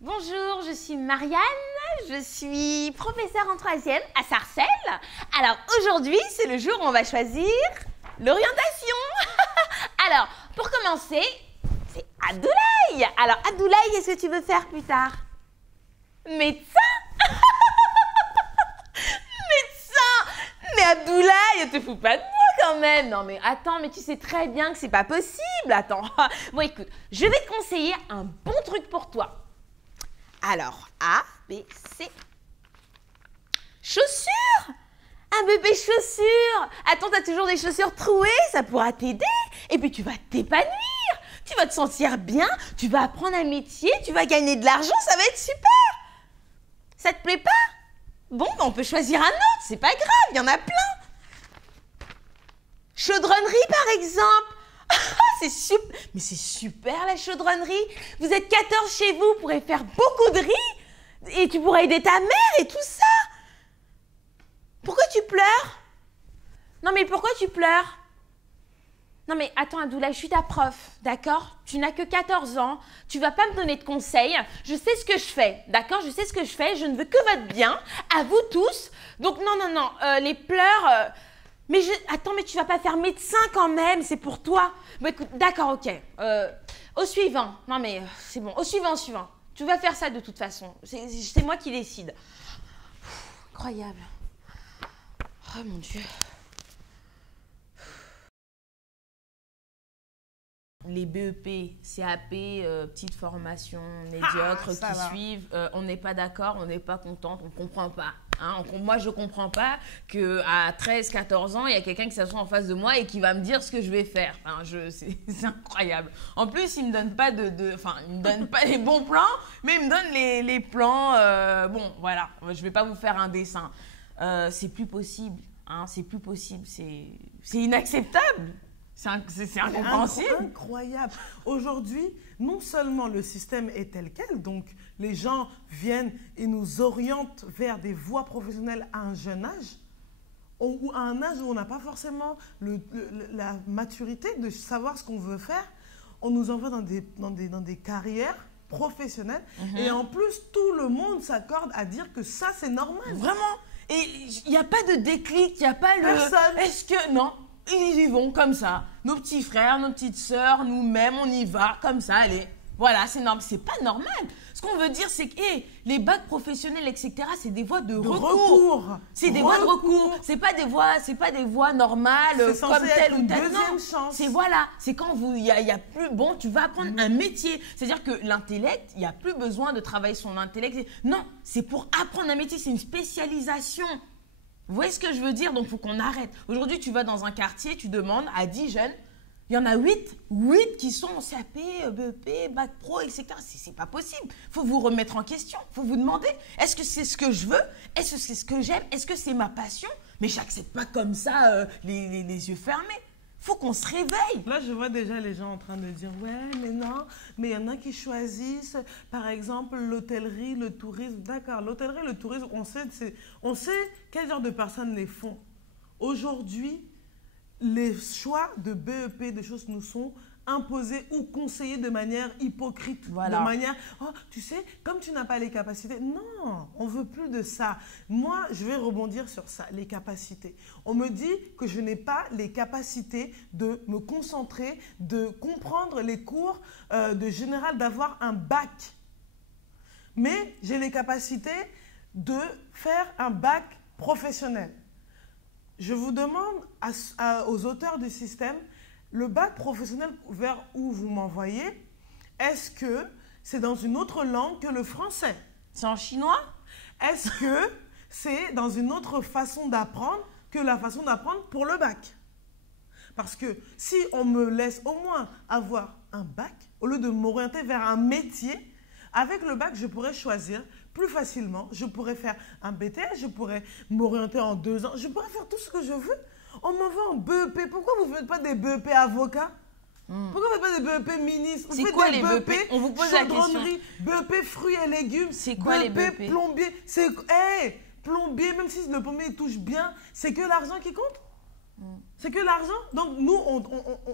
Bonjour, je suis Marianne, je suis professeure en 3e à Sarcelles. Alors aujourd'hui, c'est le jour où on va choisir l'orientation. Alors, pour commencer, c'est Abdoulaye. Alors Abdoulaye, qu'est-ce que tu veux faire plus tard? Médecin. Médecin. Mais Abdoulaye, te fous pas de moi quand même. Non mais attends, mais tu sais très bien que c'est pas possible. Attends. Bon écoute, je vais te conseiller un bon truc pour toi. Alors, A, B, C. Chaussures. Un bébé chaussures. Attends, t'as toujours des chaussures trouées, ça pourra t'aider. Et puis tu vas t'épanouir. Tu vas te sentir bien, tu vas apprendre un métier, tu vas gagner de l'argent, ça va être super. Ça te plaît pas? Bon, on peut choisir un autre, c'est pas grave, il y en a plein. Chaudronnerie par exemple. C'est super, mais c'est super la chaudronnerie. Vous êtes 14 chez vous, vous pourrez faire beaucoup de riz et tu pourras aider ta mère et tout ça. Pourquoi tu pleures? Non mais pourquoi tu pleures? Non mais attends Abdoulaye, je suis ta prof, d'accord? Tu n'as que 14 ans, tu vas pas me donner de conseils. Je sais ce que je fais, d'accord? Je sais ce que je fais, je ne veux que votre bien, à vous tous. Donc non, les pleurs... Mais attends, mais tu vas pas faire médecin quand même, c'est pour toi. Bon, écoute, d'accord, ok. Au suivant. Non, mais c'est bon. Au suivant. Tu vas faire ça de toute façon. C'est moi qui décide. Incroyable. Oh mon Dieu. Les BEP, CAP, petites formations médiocres qui suivent, on n'est pas d'accord, on n'est pas contente, on ne comprend pas. Hein, moi, je ne comprends pas qu'à 13-14 ans, il y a quelqu'un qui s'assoit en face de moi et qui va me dire ce que je vais faire. Enfin, c'est incroyable. En plus, il ne me donne pas il me donne pas les bons plans, mais il me donne les plans. Bon, voilà, je ne vais pas vous faire un dessin. C'est plus possible. Hein, c'est plus possible. C'est inacceptable. C'est incompréhensible. Incroyable. Aujourd'hui, non seulement le système est tel quel, donc les gens viennent et nous orientent vers des voies professionnelles à un jeune âge, ou à un âge où on n'a pas forcément la maturité de savoir ce qu'on veut faire. On nous envoie dans des carrières professionnelles et en plus, tout le monde s'accorde à dire que ça, c'est normal. Vraiment. Et il n'y a pas de déclic, il n'y a pas le... Personne. Est-ce que... Non. Ils y vont comme ça. Nos petits frères, nos petites sœurs, nous-mêmes, on y va comme ça, allez. Voilà, c'est normal. C'est pas normal. Ce qu'on veut dire, c'est que les bacs professionnels, etc., c'est des voies de recours. C'est des voies de recours. C'est pas des voies normales comme telle ou telle. Deuxième chance. C'est voilà. C'est quand il y a plus... Bon, tu vas apprendre un métier. C'est-à-dire que l'intellect, il n'y a plus besoin de travailler son intellect. Non, c'est pour apprendre un métier. C'est une spécialisation. Vous voyez ce que je veux dire? Donc, il faut qu'on arrête. Aujourd'hui, tu vas dans un quartier, tu demandes à 10 jeunes, il y en a 8 qui sont en CAP, BEP, Bac Pro, etc. C'est pas possible. Il faut vous remettre en question. Il faut vous demander, est-ce que c'est ce que je veux? Est-ce que c'est ce que j'aime? Est-ce que c'est ma passion? Mais j'accepte pas comme ça, les yeux fermés. Faut qu'on se réveille. Là, je vois déjà les gens en train de dire « Ouais, mais non, mais il y en a qui choisissent, par exemple, l'hôtellerie, le tourisme. » D'accord, l'hôtellerie, le tourisme, on sait quel genre de personnes les font. Aujourd'hui, les choix de BEP, des choses nous sont imposés ou conseillés de manière hypocrite. Voilà. De manière, oh, tu sais, comme tu n'as pas les capacités. Non, on ne veut plus de ça. Moi, je vais rebondir sur ça, les capacités. On me dit que je n'ai pas les capacités de me concentrer, de comprendre les cours de général, d'avoir un bac. Mais j'ai les capacités de faire un bac professionnel. Je vous demande aux auteurs du système, le bac professionnel vers où vous m'envoyez, est-ce que c'est dans une autre langue que le français? C'est en chinois? Est-ce que c'est dans une autre façon d'apprendre que la façon d'apprendre pour le bac? Parce que si on me laisse au moins avoir un bac, au lieu de m'orienter vers un métier, avec le bac, je pourrais choisir plus facilement. Je pourrais faire un BTS, je pourrais m'orienter en 2 ans, je pourrais faire tout ce que je veux. On m'envoie en BEP. Pourquoi vous ne faites pas des BEP avocats? Pourquoi vous ne faites pas des BEP ministres? C'est quoi les BEP? On vous pose la question. BEP fruits et légumes. C'est quoi les BEP? Plombier. C'est plombier, même si le plombier touche bien, c'est que l'argent qui compte. C'est que l'argent. Donc nous,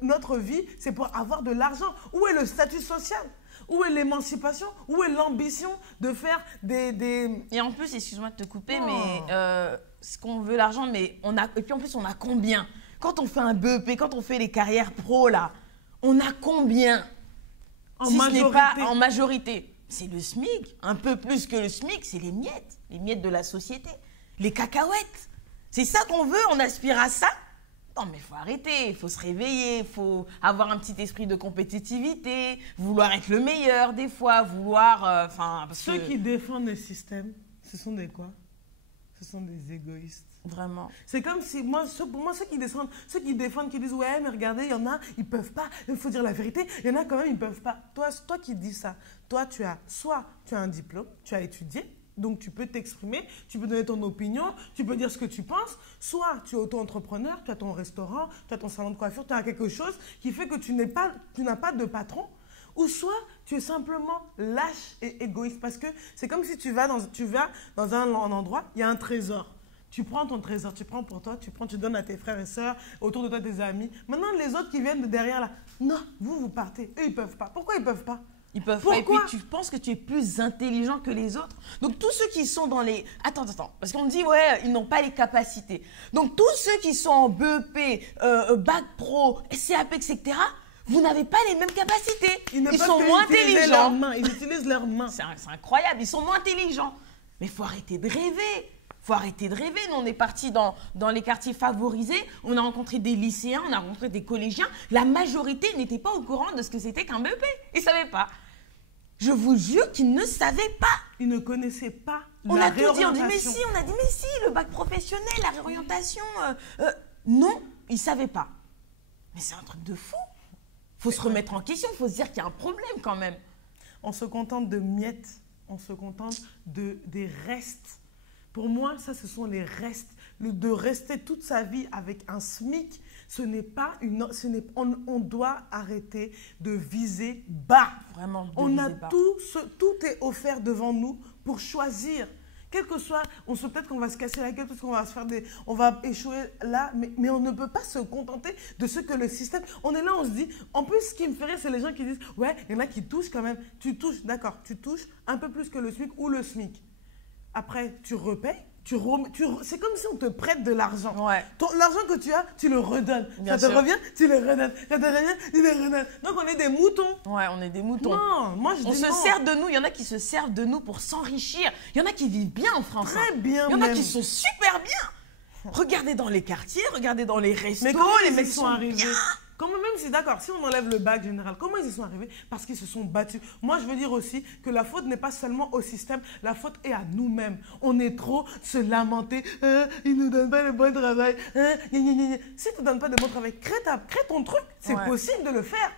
notre vie, c'est pour avoir de l'argent. Où est le statut social? Où est l'émancipation? Où est l'ambition de faire des... Et en plus, excuse-moi de te couper, Non. mais ce qu'on veut l'argent, mais on a... Et puis en plus, on a combien? Quand on fait un BEP, quand on fait les carrières pro, là, on a combien? En Si ce n'est majorité. pas en majorité. C'est le SMIC. Un peu plus que le SMIC, c'est les miettes de la société. Les cacahuètes. C'est ça qu'on veut, on aspire à ça. Non, mais il faut arrêter, il faut se réveiller, il faut avoir un petit esprit de compétitivité, vouloir être le meilleur des fois, vouloir... Ceux qui défendent le système, ce sont des quoi? Ce sont des égoïstes. Vraiment. C'est comme si, pour moi, ceux qui défendent, qui disent, ouais, mais regardez, il y en a, ils peuvent pas, il faut dire la vérité, il y en a quand même, ils peuvent pas. Toi qui dis ça, toi, soit tu as un diplôme, tu as étudié, donc tu peux t'exprimer, tu peux donner ton opinion, tu peux dire ce que tu penses, soit tu es auto-entrepreneur, tu as ton restaurant, tu as ton salon de coiffure, tu as quelque chose qui fait que tu n'as pas de patron, ou soit tu es simplement lâche et égoïste, parce que c'est comme si tu vas dans un endroit, il y a un trésor. Tu prends ton trésor, tu prends pour toi, tu donnes à tes frères et sœurs, autour de toi tes amis. Maintenant, les autres qui viennent de derrière là, non, vous partez. Eux, ils peuvent pas. Pourquoi ils peuvent pas? Ils peuvent Pourquoi? pas. Et puis tu penses que tu es plus intelligent que les autres. Donc tous ceux qui sont dans les... Attends. Parce qu'on dit, ouais, ils n'ont pas les capacités. Donc tous ceux qui sont en BEP, Bac Pro, CAP, etc., vous n'avez pas les mêmes capacités. Ils sont moins intelligents. Ils utilisent leurs mains. C'est incroyable, ils sont moins intelligents. Mais il faut arrêter de rêver. Faut arrêter de rêver. Nous, on est partis dans les quartiers favorisés. On a rencontré des lycéens, on a rencontré des collégiens. La majorité n'était pas au courant de ce que c'était qu'un BEP. Ils ne savaient pas. Je vous jure qu'ils ne savaient pas. Ils ne connaissaient pas On la a tout dit, on dit réorientation. mais si, le bac professionnel, la réorientation. Non, ils ne savaient pas. Mais c'est un truc de fou. Il faut se remettre en question, il faut se dire qu'il y a un problème quand même. On se contente de miettes, on se contente des restes. Pour moi, ça, ce sont les restes. De rester toute sa vie avec un SMIC, ce n'est pas on doit arrêter de viser bas. Vraiment, de On a viser bas. tout est offert devant nous pour choisir. Quel que soit, peut-être qu'on va se casser la gueule, peut-être qu'on va se faire on va échouer là, mais on ne peut pas se contenter de ce que le système. On est là, on se dit. En plus, ce qui me fait rire, c'est les gens qui disent, ouais, il y en a qui touchent quand même. Tu touches, d'accord, tu touches un peu plus que le SMIC ou le SMIC. Après, tu repayes. C'est comme si on te prête de l'argent. Ouais. L'argent que tu as, tu le redonnes. Bien ça te sûr. revient, tu le redonnes. Ça te revient, tu le redonnes. Donc, on est des moutons. Ouais, on est des moutons. Non, moi, je dis On se non. sert de nous. Il y en a qui se servent de nous pour s'enrichir. Il y en a qui vivent bien en France. Très bien, Il y en a même. qui sont super bien. Regardez dans les quartiers, regardez dans les restos. Mais comment les ils mecs y sont sont arrivés? bien. Comment, même si, d'accord, si on enlève le bac général, comment ils y sont arrivés? Parce qu'ils se sont battus. Moi, je veux dire aussi que la faute n'est pas seulement au système, la faute est à nous-mêmes. On est trop se lamenter. Ils ne nous donnent pas le bon travail. Si tu ne donnes pas de bon travail, crée ton truc. C'est Ouais. possible de le faire.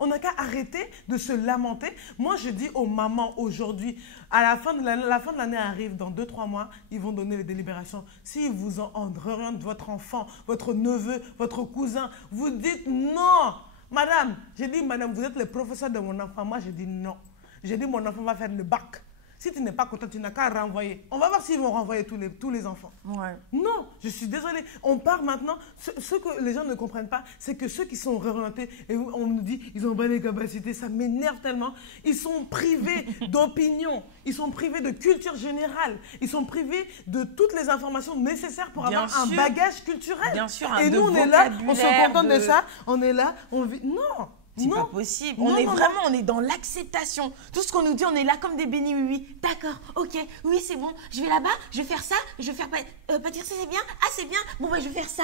On n'a qu'à arrêter de se lamenter. Moi, je dis aux mamans aujourd'hui, à la fin de l'année arrive, dans 2-3 mois, ils vont donner les délibérations. S'ils vous orientent votre enfant, votre neveu, votre cousin, vous dites non. Madame, j'ai dit, madame, vous êtes le professeur de mon enfant. Moi, j'ai dit non. J'ai dit, mon enfant va faire le bac. Si tu n'es pas content, tu n'as qu'à renvoyer. On va voir s'ils vont renvoyer tous les enfants. Ouais. Non, je suis désolée. On part maintenant. Ce que les gens ne comprennent pas, c'est que ceux qui sont réorientés, et on nous dit ils n'ont pas les capacités, ça m'énerve tellement. Ils sont privés d'opinion, ils sont privés de culture générale, ils sont privés de toutes les informations nécessaires pour Bien avoir un sûr. bagage culturel. Bien sûr, et de nous, on est là, on se vocabulaire, contente de ça, on est là, on vit. Non! C'est Non. pas possible. Non, On est non, vraiment, on est dans l'acceptation. Tout ce qu'on nous dit, on est là comme des bénis oui. D'accord, ok, oui, c'est bon. Je vais là-bas, je vais faire ça, je vais faire pâtisserie, c'est bien. Ah, c'est bien. Bon, bah, je vais faire ça.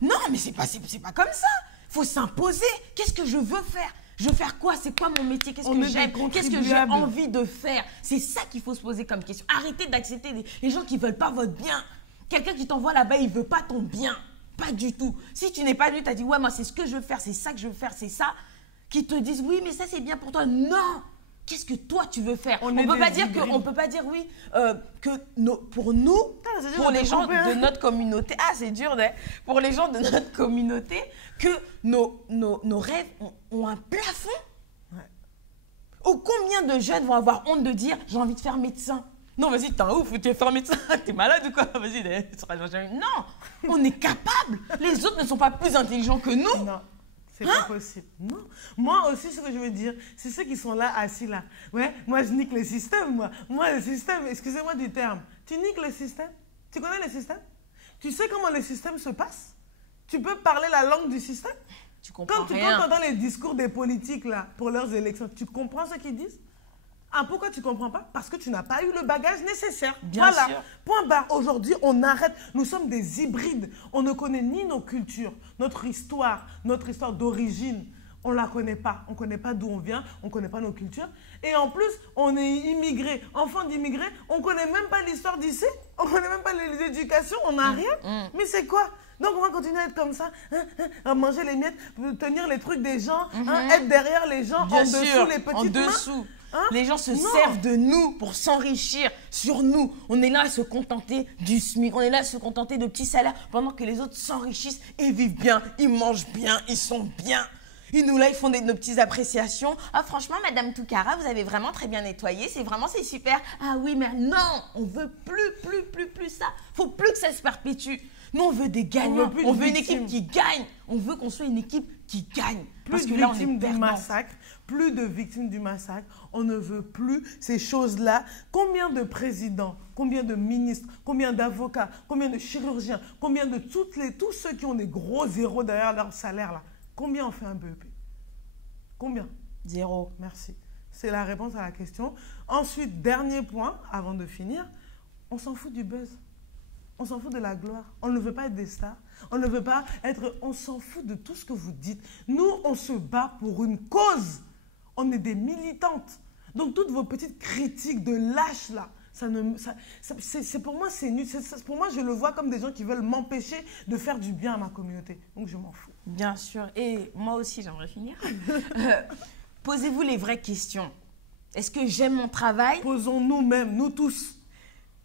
Non, mais c'est pas comme ça. Faut s'imposer. Qu'est-ce que je veux faire? Je veux faire quoi? C'est quoi mon métier? Qu'est-ce On que est j'aime? des Qu'est-ce que j'ai contribuables. envie de faire? C'est ça qu'il faut se poser comme question. Arrêtez d'accepter les gens qui veulent pas votre bien. Quelqu'un qui t'envoie là-bas, il veut pas ton bien. Pas du tout. Si tu n'es pas lui, tu as dit, ouais, moi, c'est ce que je veux faire, c'est ça que je veux faire, c'est ça. Qui te disent, oui, mais ça, c'est bien pour toi. Non! Qu'est-ce que toi, tu veux faire? On est peut pas des dire hybrides. on peut pas dire, oui, pour nous, c'est dur pour de les te gens couper, hein. de notre communauté, ah, c'est dur, pour les gens de notre communauté, que nos rêves ont un plafond. Ouais. Oh, combien de jeunes vont avoir honte de dire, j'ai envie de faire médecin? Non, vas-y, t'es un ouf, tu veux faire médecin, t'es malade ou quoi? Vas-y, tu seras jamais. Non, on est capable. Les autres ne sont pas plus intelligents que nous. Non. C'est pas possible. Non. Moi aussi, ce que je veux dire, c'est ceux qui sont là, assis là. Ouais, moi, je nique le système, moi. Moi, le système, excusez-moi du terme. Tu niques le système? Tu connais le système? Tu sais comment le système se passe? Tu peux parler la langue du système? Tu comprends rien. Quand tu entends les discours des politiques là, pour leurs élections, tu comprends ce qu'ils disent? Ah, pourquoi tu ne comprends pas? Parce que tu n'as pas eu le bagage nécessaire. Bien voilà. sûr. Point barre. Aujourd'hui, on arrête. Nous sommes des hybrides. On ne connaît ni nos cultures, notre histoire d'origine. On ne la connaît pas. On ne connaît pas d'où on vient. On ne connaît pas nos cultures. Et en plus, on est immigré, enfant d'immigrés. On ne connaît même pas l'histoire d'ici. On ne connaît même pas l'éducation. On n'a rien. Mais c'est quoi? Donc, on va continuer à être comme ça, à manger les miettes, tenir les trucs des gens, être derrière les gens, Bien en sûr, dessous les petites en mains. dessous. Les gens se servent de nous pour s'enrichir sur nous. On est là à se contenter du SMIC, on est là à se contenter de petits salaires pendant que les autres s'enrichissent et vivent bien, ils mangent bien, ils sont bien. Et nous là, ils font nos petites appréciations. Ah franchement, Madame Toukara, vous avez vraiment très bien nettoyé, c'est super. Ah oui, mais non, on veut plus ça. Faut plus que ça se perpétue. Nous, on veut des gagnants, on veut une équipe qui gagne. On veut qu'on soit une équipe qui gagne. Plus de victimes du massacre, plus de victimes du massacre. On ne veut plus ces choses-là. Combien de présidents, combien de ministres, combien d'avocats, combien de chirurgiens, combien de tous ceux qui ont des gros zéros derrière leur salaire là, combien ont fait un BEP? Combien? 0. Merci. C'est la réponse à la question. Ensuite, dernier point, avant de finir, on s'en fout du buzz. On s'en fout de la gloire. On ne veut pas être des stars. On ne veut pas être... On s'en fout de tout ce que vous dites. Nous, on se bat pour une cause. On est des militantes. Donc, toutes vos petites critiques de lâches, là, c'est pour moi, c'est nul. Pour moi, je le vois comme des gens qui veulent m'empêcher de faire du bien à ma communauté. Donc, je m'en fous. Bien sûr. Et moi aussi, j'aimerais finir. Posez-vous les vraies questions. Est-ce que j'aime mon travail? Posons-nous même, nous tous.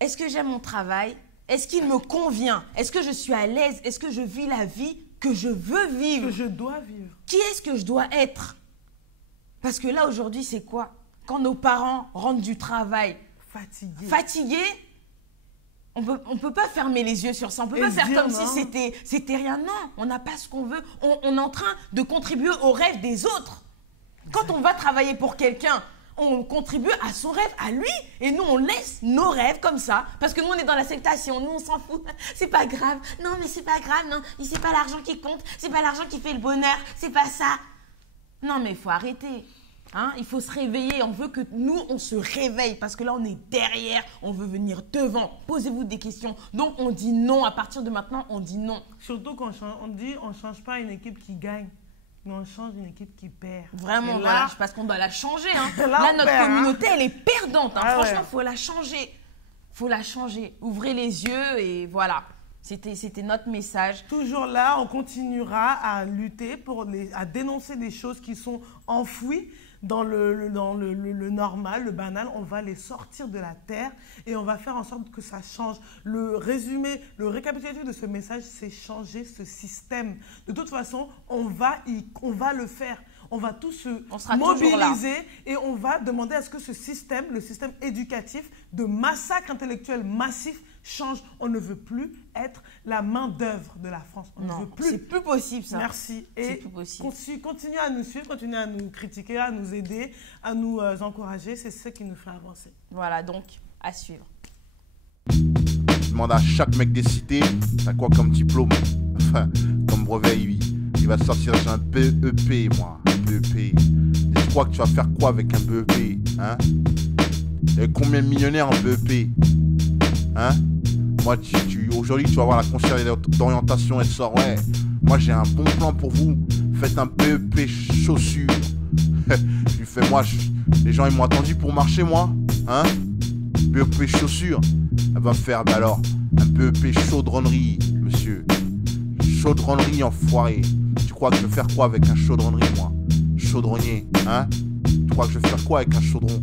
Est-ce que j'aime mon travail? Est-ce qu'il me convient? Est-ce que je suis à l'aise? Est-ce que je vis la vie que je veux vivre? Que je dois vivre. Qui est-ce que je dois être? Parce que là, aujourd'hui, c'est quoi? Quand nos parents rentrent du travail fatigués, on peut pas fermer les yeux sur ça. On peut pas faire comme si c'était rien. Non, on n'a pas ce qu'on veut. On est en train de contribuer aux rêves des autres. Quand on va travailler pour quelqu'un, on contribue à son rêve, à lui, et nous, on laisse nos rêves comme ça, parce que nous, on est dans l'acceptation, nous, on s'en fout, c'est pas grave, non, mais c'est pas grave, non, c'est pas l'argent qui compte, c'est pas l'argent qui fait le bonheur, c'est pas ça. Non, mais il faut arrêter, hein, il faut se réveiller, on veut que nous, on se réveille, parce que là, on est derrière, on veut venir devant, posez-vous des questions, donc on dit non, à partir de maintenant, on dit non. Surtout quand on dit, on change pas une équipe qui gagne. Mais on change une équipe qui perd. Vraiment, là, voilà, parce qu'on doit la changer. Hein. là notre communauté, elle est perdante. Hein. Franchement, il faut la changer. faut la changer. Ouvrez les yeux et voilà. C'était notre message. Toujours là, on continuera à lutter, à dénoncer des choses qui sont enfouies dans le normal, le banal. On va les sortir de la terre et on va faire en sorte que ça change. Le résumé, le récapitulatif de ce message, c'est changer ce système. De toute façon, on va le faire. On va tous se mobiliser et on va demander à ce que ce système, le système éducatif de massacre intellectuel massif, change. On ne veut plus être la main-d'œuvre de la France. On ne veut plus. C'est plus possible ça. Merci. Et continuez à nous suivre, continuez à nous critiquer, à nous aider, à nous encourager. C'est ce qui nous fait avancer. Voilà, donc à suivre. Je demande à chaque mec des cités, t'as quoi comme diplôme? Enfin, comme brevet, il va sortir, j'ai un BEP, moi. Un BEP. Et tu crois que tu vas faire quoi avec un BEP, hein? Et combien de millionnaires en BEP? Hein? Moi, aujourd'hui, tu vas voir la conseillère d'orientation, elle sort, ouais, moi j'ai un bon plan pour vous, faites un BEP chaussures. Je lui fais, moi, les gens ils m'ont attendu pour marcher, moi, hein? BEP chaussures, elle va me faire, bah alors, un BEP chaudronnerie, monsieur. Chaudronnerie, enfoiré. Tu crois que je vais faire quoi avec un chaudronnerie, moi? Chaudronnier, hein? Tu crois que je vais faire quoi avec un chaudron?